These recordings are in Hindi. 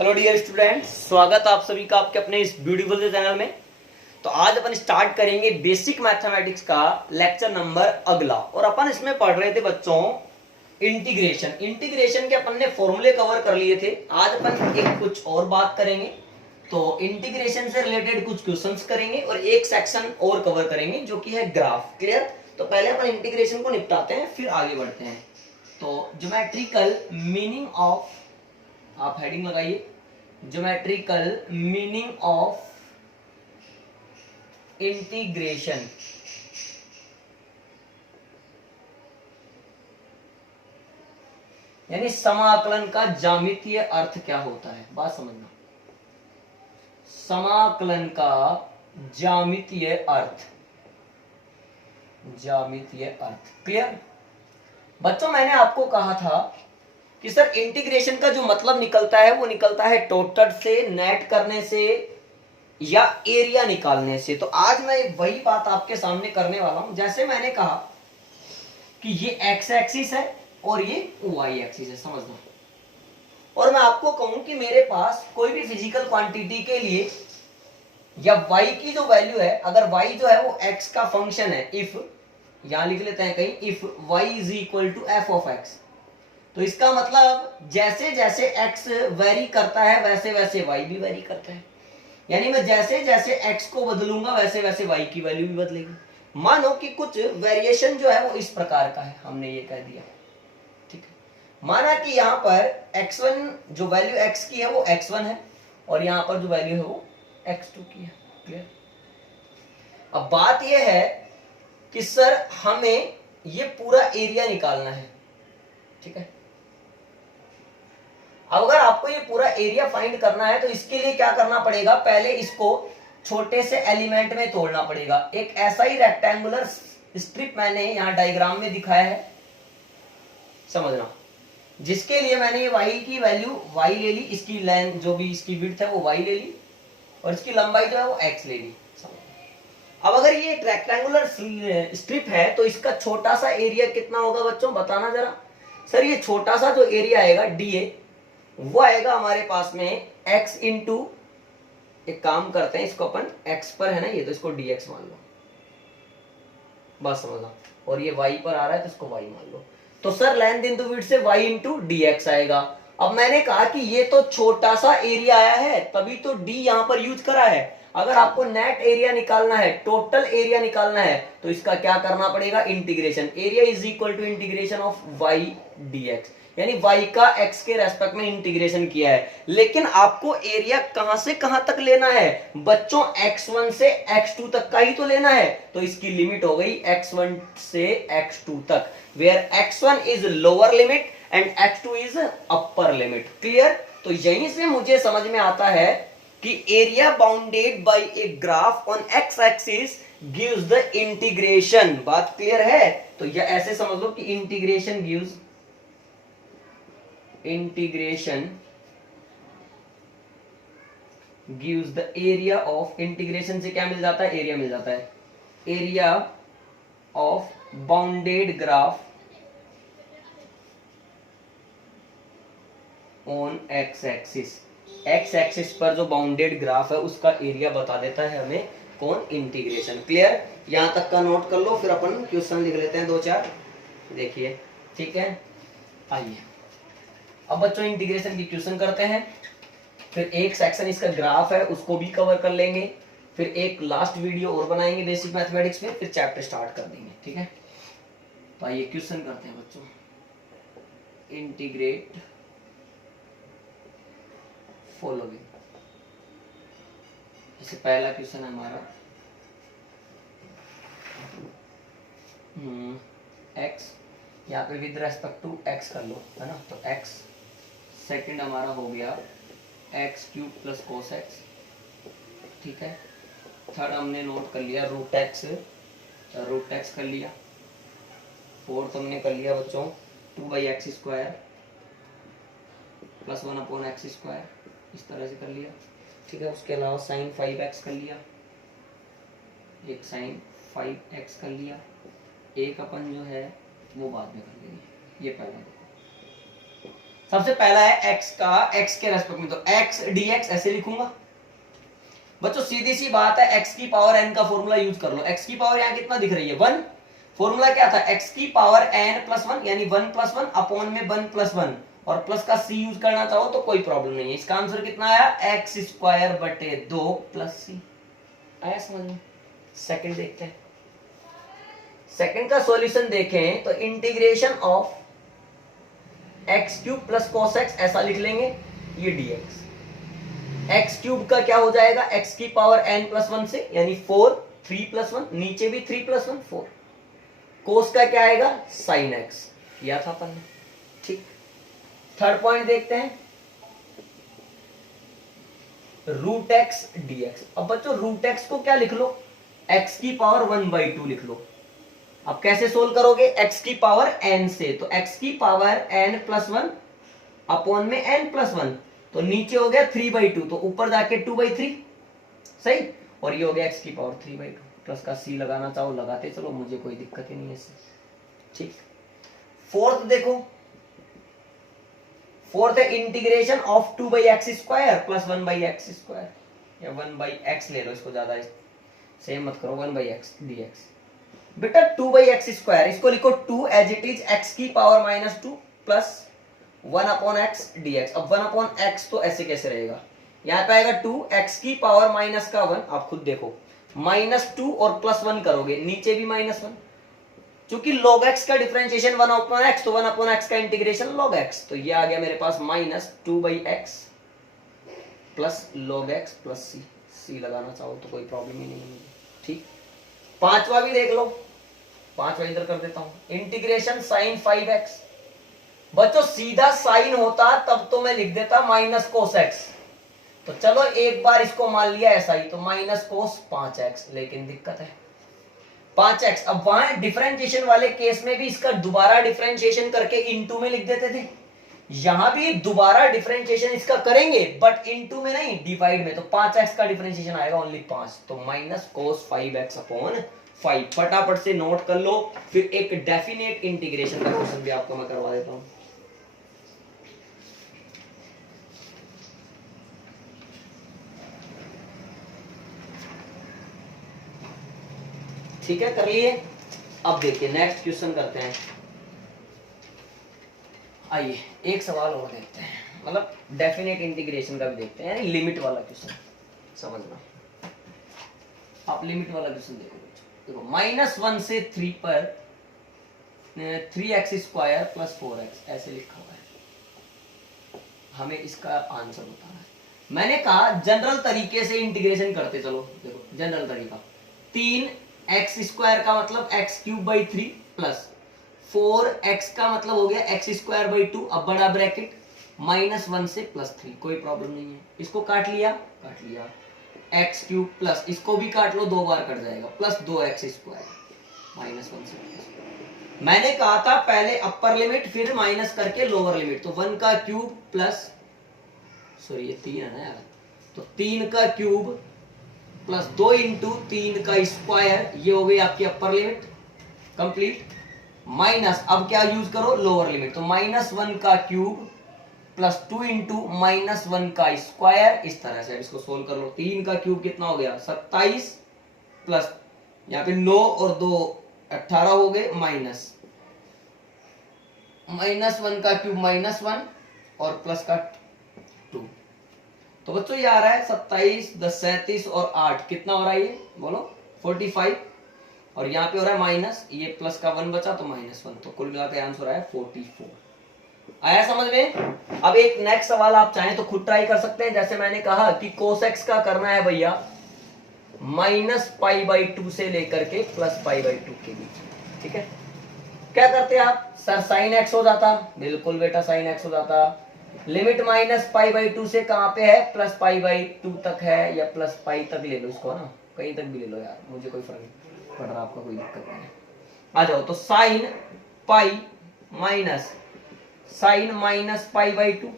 हेलो डियर स्टूडेंट्स, स्वागत आप सभी का आपके अपने इस ब्यूटीफुल से चैनल में। तो आज अपन स्टार्ट करेंगे बेसिक मैथमेटिक्स का लेक्चर नंबर अगला। और अपन इसमें पढ़ रहे थे बच्चों इंटीग्रेशन के अपन ने फॉर्मूले कवर कर लिए थे। आज अपन एक कुछ और बात करेंगे। तो इंटीग्रेशन से रिलेटेड कुछ क्वेश्चंस करेंगे और एक सेक्शन और कवर करेंगे जो कि है ग्राफ। क्लियर? तो पहले अपन इंटीग्रेशन को निपटाते हैं, फिर आगे बढ़ते हैं। तो ज्योमेट्रिकल मीनिंग ऑफ, आप हेडिंग लगाइए, ज्योमेट्रिकल मीनिंग ऑफ इंटीग्रेशन। यानी समाकलन का ज्यामितीय अर्थ क्या होता है, बात समझना। समाकलन का ज्यामितीय अर्थ, ज्यामितीय अर्थ। क्लियर बच्चों? मैंने आपको कहा था कि सर इंटीग्रेशन का जो मतलब निकलता है वो निकलता है टोटल से, नेट करने से या एरिया निकालने से। तो आज मैं वही बात आपके सामने करने वाला हूं। जैसे मैंने कहा कि ये एक्स एक्सिस है और ये वाई एक्सिस है, समझ लो। और मैं आपको कहूं कि मेरे पास कोई भी फिजिकल क्वांटिटी के लिए या y की जो वैल्यू है, अगर y जो है वो x का फंक्शन है, इफ, यहां लिख लेते हैं कहीं, if y is equal to F of X, तो इसका मतलब जैसे जैसे x वेरी करता है वैसे वैसे y भी वेरी करता है। यानी मैं जैसे जैसे x को बदलूंगा वैसे वैसे y की वैल्यू भी बदलेगी। मानो कि कुछ वेरिएशन जो है वो इस प्रकार का है, हमने ये कह दिया। ठीक है, माना कि यहां पर x1 जो वैल्यू x की है वो x1 है और यहां पर जो वैल्यू है वो x2 की है। क्लियर? अब बात यह है कि सर हमें ये पूरा एरिया निकालना है। ठीक है, अब अगर आपको ये पूरा एरिया फाइंड करना है तो इसके लिए क्या करना पड़ेगा, पहले इसको छोटे से एलिमेंट में तोड़ना पड़ेगा। एक ऐसा ही रेक्टेंगुलर स्ट्रिप मैंने यहां डायग्राम में दिखाया है, समझना, जिसके लिए मैंने ये y की वैल्यू y ले ली, इसकी लेंथ जो भी इसकी विड्थ है वो y ले ली और इसकी लंबाई जो है वो x ले ली। अब अगर ये एक रेक्टेंगुलर स्ट्रिप है तो इसका छोटा सा एरिया कितना होगा बच्चों, बताना जरा। सर ये छोटा सा जो एरिया आएगा dA, वो आएगा हमारे पास में x इंटू, एक काम करते हैं, इसको अपन x पर है ना ये, तो इसको dx मान लो, बस समझना। और ये y पर आ रहा है तो इसको y मान लो। तो सर लेंथ इंटू विड्थ से y इंटू dx आएगा। अब मैंने कहा कि ये तो छोटा सा एरिया आया है तभी तो d यहां पर यूज करा है। अगर आपको नेट एरिया निकालना है, टोटल एरिया निकालना है, तो इसका क्या करना पड़ेगा, integration. Area is equal to integration of y dx, यानी y का x के रेस्पेक्ट में इंटीग्रेशन किया है। लेकिन आपको एरिया कहां से कहां तक लेना है बच्चों, x1 से x2 तक का ही तो लेना है। तो इसकी लिमिट हो गई x1 से x2 तक, where x1 is lower limit and x2 is upper limit. Clear? तो यहीं से मुझे समझ में आता है कि area bounded by a graph on x axis gives the integration. बात क्लियर है? तो यह ऐसे समझ लो कि integration gives the area of, integration से क्या मिल जाता है, एरिया मिल जाता है, area of bounded graph on x axis. x axis पर जो बाउंडेड ग्राफ है उसका एरिया बता देता है हमें कौन, इंटीग्रेशन। क्लियर? यहां तक का नोट कर लो, फिर अपन क्वेश्चन लिख लेते हैं दो चार, देखिए। ठीक है, आइए अब बच्चों इंटीग्रेशन की क्वेश्चन करते हैं, फिर एक सेक्शन इसका ग्राफ है उसको भी कवर कर लेंगे, फिर एक लास्ट वीडियो और बनाएंगे बेसिक मैथमेटिक्स में, फिर चैप्टर स्टार्ट कर देंगे। ठीक है, तो आइए क्वेश्चन करते हैं बच्चों। इंटीग्रेट फॉलोइंग, जैसे पहला क्वेश्चन है हमारा x, यहाँ पे विद रेस्पेक्ट टू x कर लो, है ना, तो x। सेकंड हमारा हो गया x cube plus cos x। ठीक है, थर्ड हमने नोट कर लिया रूट x कर लिया। फोर्थ हमने कर लिया बच्चों 2/x square plus 1/x square, इस तरह से कर लिया। ठीक है, उसके अलावा साइन 5x कर लिया, एक साइन 5x कर लिया, एक अपन जो है वो बाद में कर लेंगे। ये पहला देखो, सबसे पहला है x का x के रेस्पेक्ट में, तो x dx ऐसे लिखूंगा। बच्चों सीधी सी बात है, x की पावर n का फॉर्मूला यूज कर लो। x की पावर यहाँ कितना दिख रही है 1, फॉर्मूला क्या था x की पावर n प्लस 1 यानी 1 प्लस 1 अपॉन में 1 प्लस 1, और प्लस का c यूज करना चाहो तो कोई प्रॉब्लम नहीं है। इसका आंसर कितना आया x स्क्वायर बटे 2 प्लस c। आया समझ में? सेकंड देखते हैं। सेकंड का सॉल्यूशन देखें तो integration of x cube plus cos x ऐसा लिख लेंगे, ये dx। एक्स क्यूब का क्या हो जाएगा, एक्स की पावर n प्लस 1 से यानी 4, 3 प्लस 1, नीचे भी 3 प्लस 1 4। कोस का क्या आएगा साइन एक्स, किया था अपन ने, ठीक। थर्ड पॉइंट देखते हैं, रूट एक्स dx। अब बच्चों रूट एक्स को क्या लिख लो, x की पावर 1/2 लिख लो। अब कैसे सोल्व करोगे, x की पावर n से, तो x की पावर n प्लस 1 अपॉन में n प्लस 1, तो नीचे हो गया 3/2, तो ऊपर जाके 2/3, सही। और ये हो गया x की पावर 3/2, प्लस का c लगाना चाहो लगाते चलो, मुझे कोई दिक्कत ही नहीं है इससे, ठीक। फोर्थ देखो, फोर्थ है integration of 2/x square plus 1/x square, या 1/x ले लो, इसको ज्यादा सेम मत करो, 1/x dx। बेटा 2/x स्क्वायर इसको लिखो 2 एज इट इज x की power -2 plus 1 upon x dx। अब 1 अपॉन x तो ऐसे कैसे रहेगा, यहाँ पे आएगा 2 x की पावर माइनस का 1, आप खुद देखो -2 और प्लस 1 करोगे नीचे भी -1, क्योंकि log x का डिफरेंशिएशन 1 अपॉन x, तो 1 अपॉन x का इंटीग्रेशन log x, तो ये आ गया मेरे पास -2/x plus log x plus c लगाना चाहो तो कोई प्रॉब्लम ही नहीं है, ठीक। पांचवा भी देख लो, पांचवा इधर कर देता हूं, इंटीग्रेशन साइन 5x। बच्चों सीधा साइन होता तब तो मैं लिख देता माइनस कोस x, तो चलो एक बार इसको मान लिया ऐसा ही, तो माइनस कोस 5x, लेकिन दिक्कत है 5x। अब वहां डिफरेंशिएशन वाले केस में भी इसका दोबारा डिफरेंशिएशन करके इनटू में लिख देते थे, यहां भी दोबारा डिफरेंशिएशन इसका करेंगे बट इनटू में नहीं, डिवाइड में, तो 5x का डिफरेंशिएशन आएगा ओनली 5, तो माइनस कोस 5x अपॉन 5। फटाफट से नोट कर लो, फिर एक डेफिनेट इंटीग्रेशन का क्वेश्चन भी आपको मैं करवा देता हूं। ठीक है, कर लिए। अब देखिए नेक्स्ट क्वेश्चन करते हैं। आइए एक सवाल और देखते हैं, मतलब डेफिनेट इंटीग्रेशन का भी देखते हैं, यानी लिमिट वाला क्वेश्चन समझना। आप लिमिट वाला क्वेश्चन देखो, -1 से 3 पर 3x स्क्वायर प्लस 4x ऐसे लिखा हुआ है, हमें इसका आंसर बताना है। मैंने कहा जनरल तरीके से इंटीग्रेशन करते चलो, देखो जनरल तरीका, 3x स्क्वायर का मतलब x³ 3 प्लस 4x का मतलब हो गया x² 2, अब बड़ा ब्रैकेट -1 से +3, कोई प्रॉब्लम नहीं है। इसको काट लिया x³ प्लस इसको भी काट लो, 2 बार कट जाएगा, प्लस 2x² -1 से प्लस। मैंने कहा था पहले अपर लिमिट फिर माइनस करके लोअर लिमिट, तो 1 का क्यूब प्लस, सॉरी ये 3 है ना यार, तो 3 का क्यूब प्लस 2 इंटू 3 का स्क्वायर, ये हो गई आपकी अपर लिमिट कंप्लीट, माइनस अब क्या यूज करो लोअर लिमिट, तो -1 का क्यूब प्लस 2 इंटू -1 का स्क्वायर, इस तरह से इसको सोल्व कर लो। 3 का क्यूब कितना हो गया 27 प्लस यहाँ पे 9 और 2 18 हो गए, माइनस -1 का क्यूब -1 और प्लस का 2, तो बच्चों ये आ रहा है 27 10 37 और 8 कितना हो रहा है ये बोलो 45, और यहाँ पे हो रहा है माइनस, ये प्लस का 1 बचा तो -1, तो कुल मिला के आंसर आया 44। आया समझ में? अब एक नेक्स्ट सवाल आप चाहें तो खुद ट्राई कर सकते हैं, जैसे मैंने कहा कि cos x का करना है भैया -π/2 से लेकर के +π/2 के बीच, ठीक है। क्या करते आप सर, sin x हो जाता, बिल्कुल बेटा sin x हो जाता, लिमिट -π/2 से कहां पे है +π/2 तक है, या +π तक ले लो इसको ना, कहीं तक भी ले लो यार, मुझे कोई फर्क नहीं पड़ रहा, आपका कोई दिक्कत नहीं है। आ जाओ, तो sin π माइनस sin -π/2,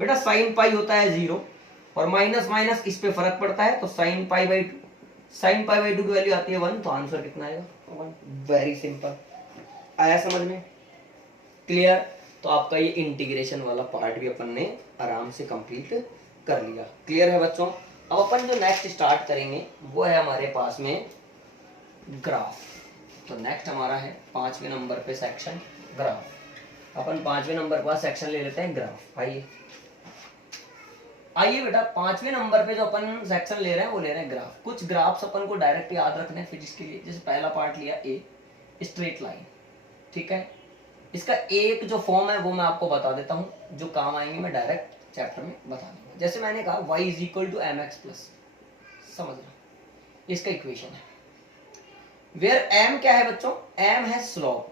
बेटा sin π होता है 0 और माइनस माइनस इस पे फर्क पड़ता है, तो sin π/2, sin π/2 की वैल्यू आती है 1, तो आंसर कितना आएगा 1। वेरी सिंपल, आया समझ में? क्लियर? तो आपका ये इंटीग्रेशन वाला पार्ट भी अपन ने आराम से कंप्लीट कर लिया। क्लियर है बच्चों? अब अपन जो नेक्स्ट स्टार्ट करेंगे वो है हमारे पास में ग्राफ। तो नेक्स्ट हमारा है 5वें नंबर पे सेक्शन ग्राफ। अपन 5वें नंबर पर सेक्शन ले लेते हैं ग्राफ। आइए बेटा, 5वें नंबर पे जो अपन सेक्शन ले रहे हैं वो ले रहे हैं ग्राफ। कुछ ग्राफ्स अपन को डायरेक्ट याद रखने हैं फिजिक्स के लिए। जैसे पहला पार्ट लिया ए, स्ट्रेट लाइन, ठीक है। इसका एक जो फॉर्म है वो मैं आपको बता देता हूं, जो काम आएंगे मैं डायरेक्ट चैप्टर में बता दूंगा। जैसे मैंने कहा y is equal to M X plus, समझ रहा, इसका इक्वेशन है। वेयर m क्या है बच्चों? m है स्लोप,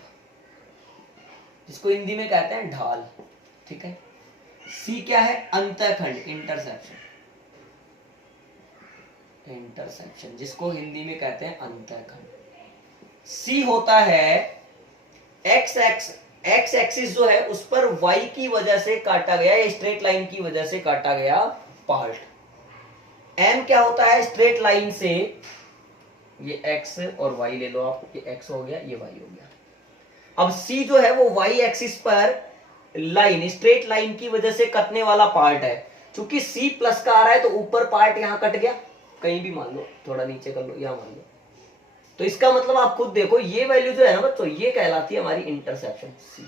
जिसको हिंदी में कहते हैं ढाल, ठीक है। c क्या है? अंतःखंड, इंटरसेक्शन, इंटरसेक्शन जिसको हिंदी में कहते हैं अंतःखंड। c होता है x एक्सिस जो है उस पर y की वजह से काटा गया या स्ट्रेट लाइन की वजह से काटा गया पार्ट। m क्या होता है? स्ट्रेट लाइन से ये x और y ले लो आप, ये x हो गया, ये y हो गया। अब c जो है वो y एक्सिस पर लाइन, स्ट्रेट लाइन की वजह से कटने वाला पार्ट है। क्योंकि c प्लस का आ रहा है तो ऊपर पार्ट यहां कट गया, कहीं भी मान लो, थोड़ा नीचे कर लो, यहां मान लो। तो इसका मतलब आप खुद देखो, ये वैल्यू जो है ना बच्चों, ये कहलाती है हमारी इंटरसेप्शन c।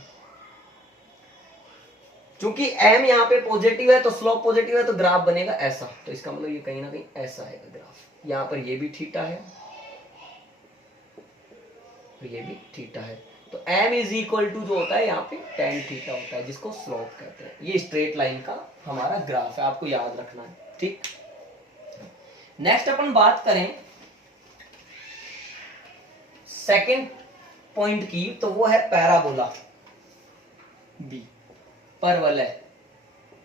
क्योंकि m यहाँ पे पॉजिटिव है तो स्लोप पॉजिटिव है तो ग्राफ बनेगा ऐसा। तो इसका मतलब ये कहीं ना कहीं ऐसा है ग्राफ। यहाँ पर ये भी थीटा है, ये भी थीटा है। तो m इज इक्वल टू जो होता है यहाँ पे tan थीटा होता है, जिसको स्लोप कहते हैं। ये स्ट्रेट लाइन का हमारा ग्राफ है, आपको याद रखना है, ठीक। नेक्स्ट अपन बात करें सेकंड पॉइंट की, तो वो है पैराबोला बी, परवलय,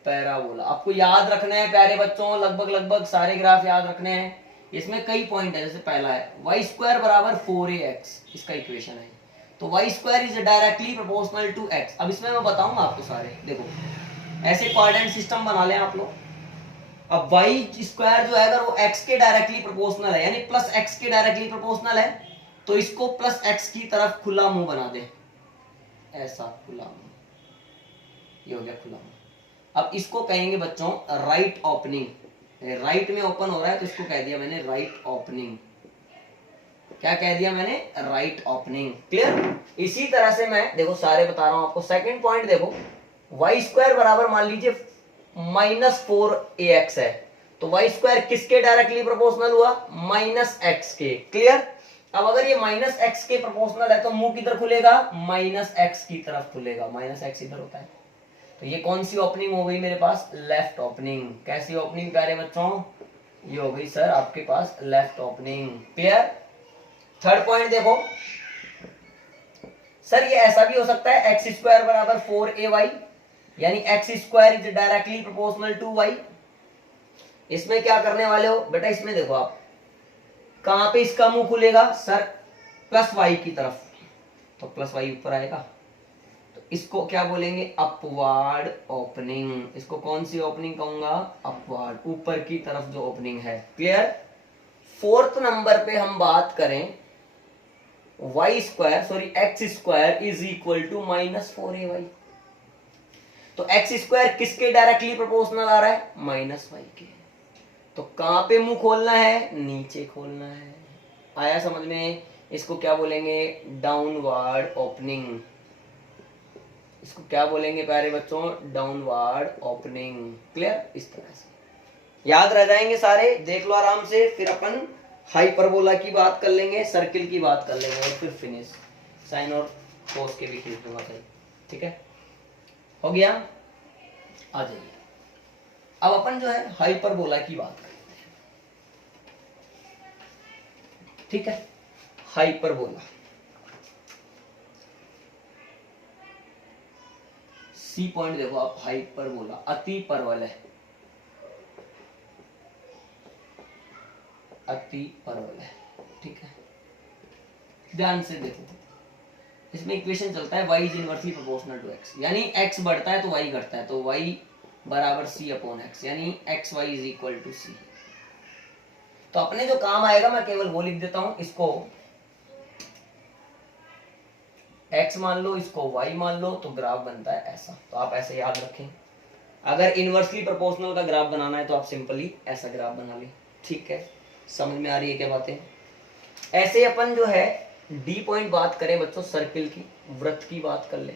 पैराबोला। आपको याद रखना है प्यारे बच्चों, लगभग सारे ग्राफ याद रखने हैं। इसमें कई पॉइंट है। जैसे पहला है वाई स्क्वायर बराबर 4ax, इसका इक्वेशन है। तो Y square is directly proportional to X. अब इसमें मैं बताऊंगा आपको सारे, देखो ऐसे कोऑर्डिनेट सिस्टम बना लें आप लोग। अब वाई स्क्वायर जो है अगर वो एक्स के डायरेक्टली प्रोपोर्शनल है, यानी प्लस एक्स के डायरेक्टली प्रोपोर्शनल है, तो इसको प्लस एक्स की तरफ खुला मुंह बना दे, ऐसा खुला मुंह, ये हो गया खुला मुंह। अब इसको कहेंगे बच्चों राइट ओपनिंग। राइट में ओपन हो रहा है तो इसको कह दिया मैंने राइट ओपनिंग। क्या कह दिया मैंने? Right opening. क्लियर? इसी तरह से मैं देखो सारे बता रहा हूं आपको। सेकंड पॉइंट देखो, वाई स्क्वायर बराबर मान लीजिए -4ax है, तो वाई स्क्वायर किसके डायरेक्टली प्रोपोर्शनल हुआ? -x के। क्लियर? अब अगर ये -x के प्रोपोर्शनल है तो मुंह किधर खुलेगा? -x की तरफ खुलेगा। -x इधर होता है, तो ये कौन सी ओपनिंग हो गई मेरे पास? Left opening. कैसी ओपनिंग प्यारे बच्चों? ये हो गई सर आपके पास left opening. Clear? Third point देखो सर, ये ऐसा भी हो सकता है एक्स स्क्वायर बराबर 4ay, यानी X square is directly proportional to y। इसमें क्या करने वाले हो बेटा? इसमें देखो आप, कहां पे इसका मुंह खुलेगा सर? प्लस y की तरफ, तो प्लस y ऊपर आएगा, तो इसको क्या बोलेंगे? Upward opening. इसको कौन सी ओपनिंग कहूंगा? अपवार्ड, ऊपर की तरफ जो ओपनिंग है। क्लियर? फोर्थ नंबर पे हम बात करें X square is equal to -4ay। तो एक्स स्क्वायर किसके डायरेक्टली प्रोपोर्शनल आ रहा है? -y के। तो कहां पे मुंह खोलना है? नीचे खोलना है। आया समझ में? इसको क्या बोलेंगे? Downward opening. इसको क्या बोलेंगे प्यारे बच्चों? Downward opening. क्लियर? इस तरह से याद रह जाएंगे सारे। देख लो आराम से, फिर अपन हाइपरबोला की बात कर लेंगे, सर्किल की बात कर लेंगे, और फिर फिनिश। साइन और कोस के भी खींच दूंगा सही, ठीक है? हो गया? आ जाइए, अब अपन जो है हाइपरबोला की बात करते हैं, ठीक है? हाइपरबोला, सी पॉइंट देखो आप, हाइपरबोला अति परवलय, अति परवलय, ठीक है? ध्यान से देखो, इसमें इक्वेशन चलता है y is inversely proportional to x, यानी x बढ़ता है तो y घटता है, तो y बराबर c अपॉन x, यानी X Y is equal to C. तो अपने जो काम आएगा मैं केवल वो लिख देता हूं, इसको x मान लो, इसको y मान लो, तो ग्राफ बनता है ऐसा। तो आप ऐसे याद रखें। अगर इनवर्सली प्रोपोर्शनल का ग्राफ बनाना है तो आप सिंपली ऐसा ग्राफ बना लें। ठीक है, समझ में आ रही है क्या बातें? ऐसे अपन जो है डी पॉइंट बात करें बच्चों, सर्किल की, वृत्त की बात कर ले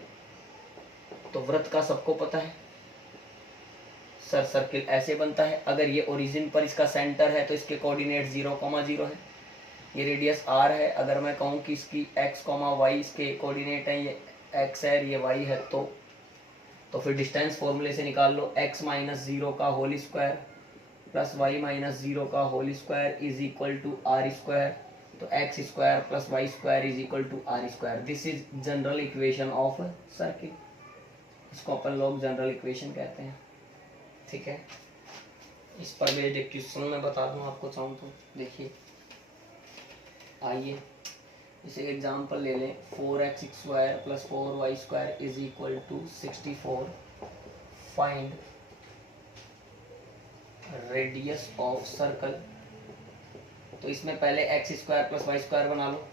तो वृत्त का सबको पता है सर, सर्किल ऐसे बनता है। अगर ये ओरिजिन पर इसका सेंटर है तो इसके कोऑर्डिनेट 0,0 है, ये रेडियस r है। अगर मैं कहूँ कि इसकी x, y इसके कोऑर्डिनेट है, ये x है, ये y है, तो फिर डिस्टेंस फॉर्मूले से निकाल लो, x माइनस 0 का whole square plus y minus 0 का whole square is equal to r square. तो x square plus y square is equal to r square. This is general equation of circle. इसको अपन लोग जनरल इक्वेशन कहते हैं। ठीक है, इस पर बेस्ड एक क्वेश्चन मैं बता दूं आपको चाहूँ तो। देखिए, आइए इसे एग्जाम्पल ले लें। 4x square plus 4y square is equal to 64। Find radius of circle. तो इसमें पहले x square plus y square बना लो।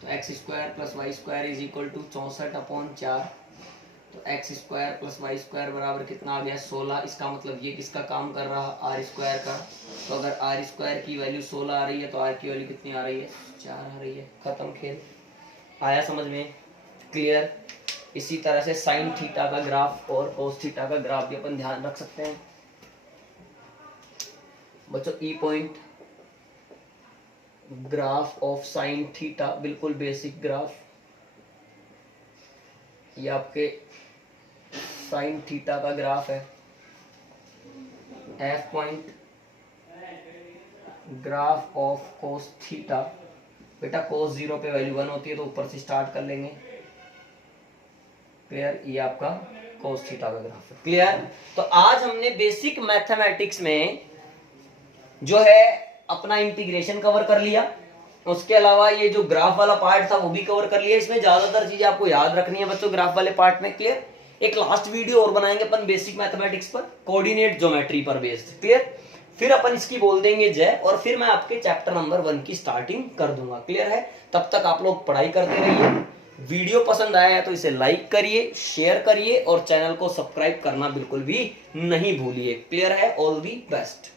तो x square plus y square is equal to 64/4। तो x square plus y square बराबर कितना आ गया? 16। इसका मतलब ये किसका काम कर रहा? r स्क्वायर का। तो अगर r स्क्वायर की वैल्यू 16 आ रही है तो r की वैल्यू कितनी आ रही है? 4 आ रही है। खत्म खेल। आया समझ में? क्लियर। इसी तरह से साइन थीटा का ग्राफ और कोस थीटा का ग्राफ भी अपन ध्यान रख सकते हैं बच्चों। ई point graph of sine theta, बिल्कुल बेसिक ग्राफ। ये आपके साइन थीटा का ग्राफ है। F point graph of cos theta. बेटा कोस 0 पे वैल्यू 1 होती है तो ऊपर से स्टार्ट कर लेंगे। क्लियर। ये आपका कोस थीटा का ग्राफ है। क्लियर। तो आज हमने बेसिक मैथमेटिक्स में जो है अपना इंटीग्रेशन कवर कर लिया। उसके अलावा ये जो ग्राफ वाला पार्ट था वो भी कवर कर लिया। इसमें ज्यादातर चीजें आपको याद रखनी है बच्चों ग्राफ वाले पार्ट में। क्लियर। एक लास्ट वीडियो और बनाएंगे अपन बेसिक मैथमेटिक्स पर, कोऑर्डिनेट ज्योमेट्री पर बेस्ड। क्लियर। फिर अपन इसकी बोल देंगे जय, और फिर मैं आपके चैप्टर नंबर 1 की स्टार्टिंग कर दूंगा। क्लियर है। तब तक आप लोग पढ़ाई करते रहिए। वीडियो पसंद आया है तो इसे लाइक करिए, शेयर करिए और चैनल को सब्सक्राइब करना बिल्कुल भी नहीं भूलिए। क्लियर है। All the best.